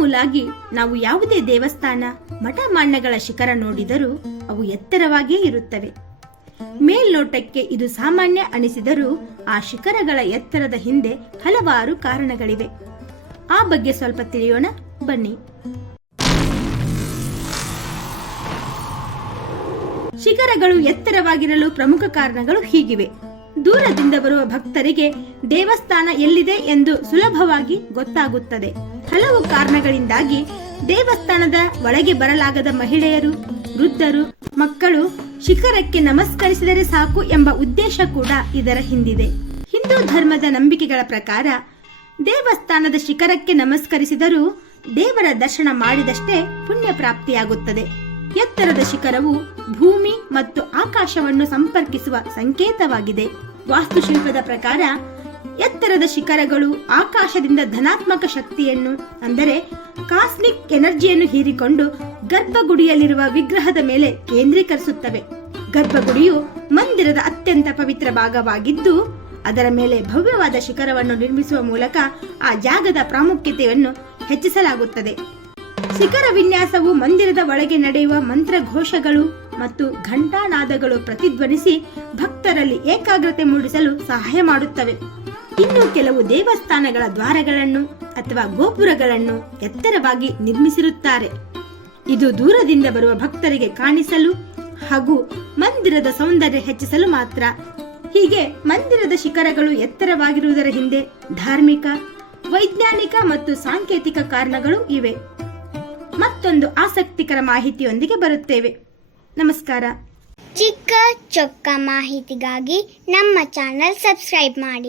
ಮಾಮೂಲಾಗಿ ನಾವು ಯಾವುದೇ ದೇವಸ್ಥಾನ ಮಠ ಮಾನ್ಯಗಳ ಶಿಖರ ನೋಡಿದರೂ ಅವು ಎತ್ತರವಾಗಿಯೇ ಇರುತ್ತವೆ. ಮೇಲ್ನೋಟಕ್ಕೆ ಇದು ಸಾಮಾನ್ಯ ಅನಿಸಿದರೂ ಆ ಶಿಖರಗಳ ಎತ್ತರದ ಹಿಂದೆ ಹಲವಾರು ಕಾರಣಗಳಿವೆ. ಆ ಬಗ್ಗೆ ಸ್ವಲ್ಪ ತಿಳಿಯೋಣ ಬನ್ನಿ. ಶಿಖರಗಳು ಎತ್ತರವಾಗಿರಲು ಪ್ರಮುಖ ಕಾರಣಗಳು ಹೀಗಿವೆ. ದೂರದಿಂದ ಬರುವ ಭಕ್ತರಿಗೆ ದೇವಸ್ಥಾನ ಎಲ್ಲಿದೆ ಎಂದು ಸುಲಭವಾಗಿ ಗೊತ್ತಾಗುತ್ತದೆ. ಹಲವು ಕಾರಣಗಳಿಂದಾಗಿ ದೇವಸ್ಥಾನದ ಒಳಗೆ ಬರಲಾಗದ ಮಹಿಳೆಯರು, ವೃದ್ಧರು, ಮಕ್ಕಳು ಶಿಖರಕ್ಕೆ ನಮಸ್ಕರಿಸಿದರೆ ಸಾಕು ಎಂಬ ಉದ್ದೇಶ ಕೂಡ ಇದರ ಹಿಂದಿದೆ. ಹಿಂದೂ ಧರ್ಮದ ನಂಬಿಕೆಗಳ ಪ್ರಕಾರ ದೇವಸ್ಥಾನದ ಶಿಖರಕ್ಕೆ ನಮಸ್ಕರಿಸಿದರೂ ದೇವರ ದರ್ಶನ ಮಾಡಿದಷ್ಟೇ ಪುಣ್ಯ ಪ್ರಾಪ್ತಿಯಾಗುತ್ತದೆ. ಎತ್ತರದ ಶಿಖರವು ಭೂಮಿ ಮತ್ತು ಆಕಾಶವನ್ನು ಸಂಪರ್ಕಿಸುವ ಸಂಕೇತವಾಗಿದೆ. ವಾಸ್ತುಶಿಲ್ಪದ ಪ್ರಕಾರ ಎತ್ತರದ ಶಿಖರಗಳು ಆಕಾಶದಿಂದ ಧನಾತ್ಮಕ ಶಕ್ತಿಯನ್ನು, ಅಂದರೆ ಕಾಸ್ಮಿಕ್ ಎನರ್ಜಿಯನ್ನು ಹೀರಿಕೊಂಡು ಗರ್ಭಗುಡಿಯಲ್ಲಿರುವ ವಿಗ್ರಹದ ಮೇಲೆ ಕೇಂದ್ರೀಕರಿಸುತ್ತವೆ. ಗರ್ಭಗುಡಿಯು ಮಂದಿರದ ಅತ್ಯಂತ ಪವಿತ್ರ ಭಾಗವಾಗಿದ್ದು, ಅದರ ಮೇಲೆ ಭವ್ಯವಾದ ಶಿಖರವನ್ನು ನಿರ್ಮಿಸುವ ಮೂಲಕ ಆ ಜಾಗದ ಪ್ರಾಮುಖ್ಯತೆಯನ್ನು ಹೆಚ್ಚಿಸಲಾಗುತ್ತದೆ. ಶಿಖರ ವಿನ್ಯಾಸವು ಮಂದಿರದ ಒಳಗೆ ನಡೆಯುವ ಮಂತ್ರಘೋಷಗಳು ಮತ್ತು ಘಂಟಾನಾದಗಳು ಪ್ರತಿಧ್ವನಿಸಿ ಭಕ್ತರಲ್ಲಿ ಏಕಾಗ್ರತೆ ಮೂಡಿಸಲು ಸಹಾಯ ಮಾಡುತ್ತವೆ. ಇನ್ನು ಕೆಲವು ದೇವಸ್ಥಾನಗಳ ದ್ವಾರಗಳನ್ನು ಅಥವಾ ಗೋಪುರಗಳನ್ನು ಎತ್ತರವಾಗಿ ನಿರ್ಮಿಸಿರುತ್ತಾರೆ. ಇದು ದೂರದಿಂದ ಬರುವ ಭಕ್ತರಿಗೆ ಕಾಣಿಸಲು ಹಾಗೂ ಮಂದಿರದ ಸೌಂದರ್ಯ ಹೆಚ್ಚಿಸಲು ಮಾತ್ರ. ಹೀಗೆ ಮಂದಿರದ ಶಿಖರಗಳು ಎತ್ತರವಾಗಿರುವುದರ ಹಿಂದೆ ಧಾರ್ಮಿಕ, ವೈಜ್ಞಾನಿಕ ಮತ್ತು ಸಾಂಕೇತಿಕ ಕಾರಣಗಳು ಇವೆ. ಮತ್ತೊಂದು ಆಸಕ್ತಿಕರ ಮಾಹಿತಿಯೊಂದಿಗೆ ಬರುತ್ತೇವೆ. ನಮಸ್ಕಾರ. ಚಿಕ್ಕ ಚೊಕ್ಕ ಮಾಹಿತಿಗಾಗಿ ನಮ್ಮ ಚಾನೆಲ್ ಸಬ್ಸ್ಕ್ರೈಬ್ ಮಾಡಿ.